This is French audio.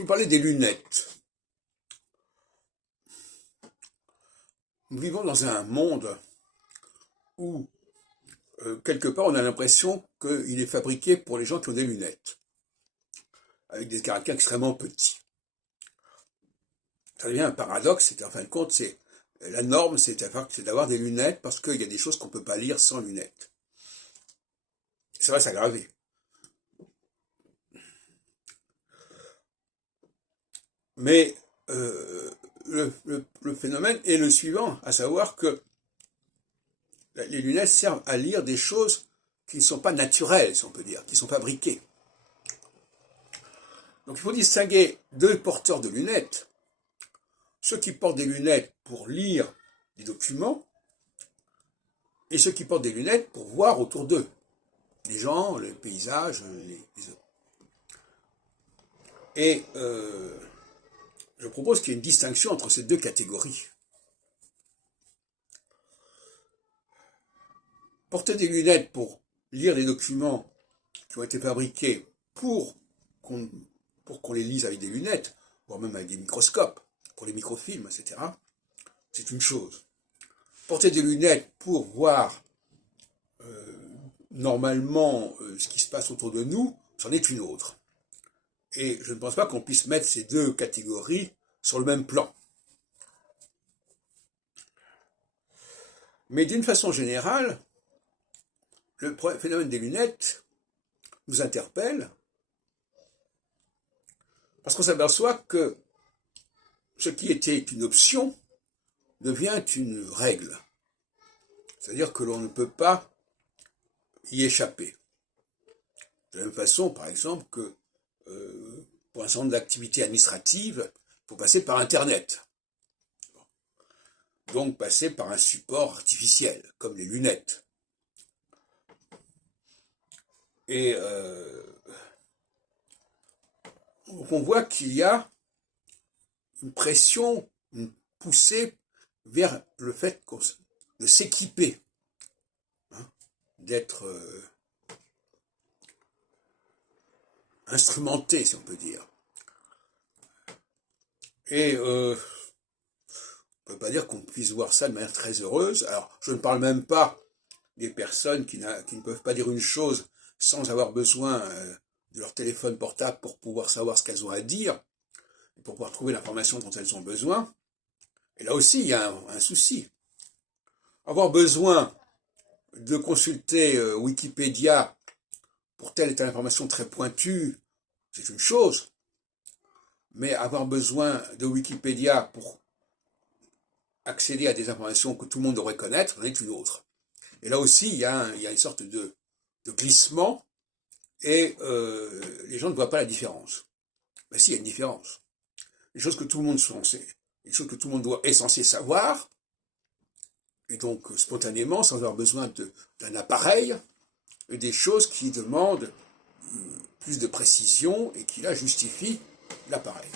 vous parlais des lunettes. Nous vivons dans un monde où, quelque part, on a l'impression qu'il est fabriqué pour les gens qui ont des lunettes, avec des caractères extrêmement petits. Ça devient un paradoxe, en fin de compte, la norme, c'est d'avoir des lunettes parce qu'il y a des choses qu'on ne peut pas lire sans lunettes. Ça va s'aggraver. Mais le phénomène est le suivant, à savoir que les lunettes servent à lire des choses qui ne sont pas naturelles, si on peut dire, qui sont fabriquées. Donc il faut distinguer deux porteurs de lunettes. Ceux qui portent des lunettes pour lire des documents et ceux qui portent des lunettes pour voir autour d'eux. Les gens, les paysages, les autres. Et je propose qu'il y ait une distinction entre ces deux catégories. Porter des lunettes pour lire des documents qui ont été fabriqués pour qu'on les lise avec des lunettes, voire même avec des microscopes, pour les microfilms, etc., c'est une chose. Porter des lunettes pour voir normalement ce qui se passe autour de nous, c'en est une autre. Et je ne pense pas qu'on puisse mettre ces deux catégories sur le même plan. Mais d'une façon générale, le phénomène des lunettes nous interpelle parce qu'on s'aperçoit que ce qui était une option devient une règle. C'est-à-dire que l'on ne peut pas y échapper. De la même façon, par exemple, que pour un certain nombre d'activités administratives, il faut passer par Internet. Donc passer par un support artificiel, comme les lunettes. Et on voit qu'il y a une pression, une poussée vers le fait de s'équiper, d'être instrumenté, si on peut dire. Et on ne peut pas dire qu'on puisse voir ça de manière très heureuse. Alors, je ne parle même pas des personnes qui ne peuvent pas dire une chose sans avoir besoin de leur téléphone portable pour pouvoir savoir ce qu'elles ont à dire, et pour pouvoir trouver l'information dont elles ont besoin. Et là aussi, il y a un souci. Avoir besoin de consulter Wikipédia pour telle et telle information très pointue, c'est une chose. Mais avoir besoin de Wikipédia pour accéder à des informations que tout le monde devrait connaître, c'en est une autre. Et là aussi, il y a une sorte de glissement, et les gens ne voient pas la différence. Mais si, il y a une différence. Les choses que tout le monde est censé savoir, et donc spontanément, sans avoir besoin d'un appareil, et des choses qui demandent plus de précision et qui là justifient l'appareil.